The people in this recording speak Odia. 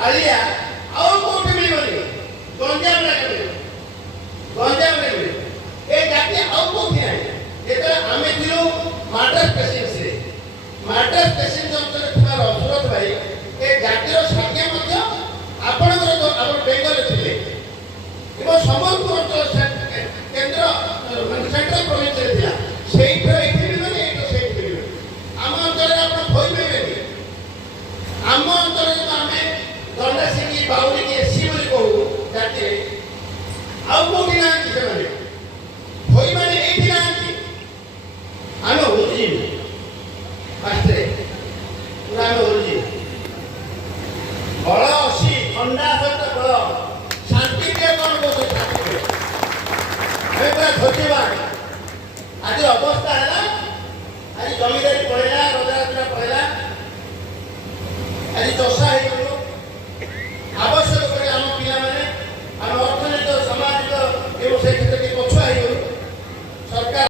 आलिया ଆଉ କୋଉଠି ମିଳିବନି ଗଞ୍ଜାମରେ ମିଳିବ ଗଞ୍ଜାମରେ ମିଳିବ ଏ ଜାତି ଆଉ କୋଉଠି ନାହିଁ ଯେତେବେଳେ ଆମେ ଥିଲୁ ମାଡ୍ରାସ ପ୍ରେସିଡେନ୍ସିରେ ମାଡ୍ରାସ ପ୍ରେସିଡେନ୍ସି ଅଞ୍ଚଳରେ ଥିବା ରସୁରଥ ଭାଇ ଏ ଜାତିର ସାଜ୍ଞା ମଧ୍ୟ ଆପଣଙ୍କର ଆପଣ ବେଙ୍ଗଲରେ ଥିଲେ ଏବଂ ସମ୍ବଲପୁର ଅଞ୍ଚଳ କେନ୍ଦ୍ର ସେଣ୍ଟ୍ରାଲ ପ୍ରୋଭିନ୍ସରେ ଥିଲା ସେଇଠୁ ଏଇଠି ମିଳିବନି ଏଇଠୁ ସେଇଠି ମିଳିବନି ଆମ ଅଞ୍ଚଳରେ ଆପଣ ଭୋଇ ପାଇବେନି ଆମ ଅଞ୍ଚଳରେ ଆମେ ଦଣ୍ଡା ଶିଖି ବାଉରି କି ଏସି ବୋଲି କହୁ ଜାତିରେ ଆଉ କୋଉଠି ନାହାନ୍ତି ସେମାନେ ଭୋଇ ମାନେ ଏଇଠି ନାହାନ୍ତି ଆମେ ଓରିଜିନ ଫାଷ୍ଟରେ ପୁରା ଆମେ ଓରିଜିନ ବଳ ଅସି ଥଣ୍ଡା ସହିତ ବଳ ଶାନ୍ତି ପ୍ରିୟ କ'ଣ କହୁଛୁ ଶାନ୍ତି ପ୍ରିୟ ଆମେ ପୁରା ଧନ୍ୟବାଦ ଆଜି ଅବସ୍ଥା ହେଲା ଆଜି ଜମିଦାରୀ ପଳେଇଲା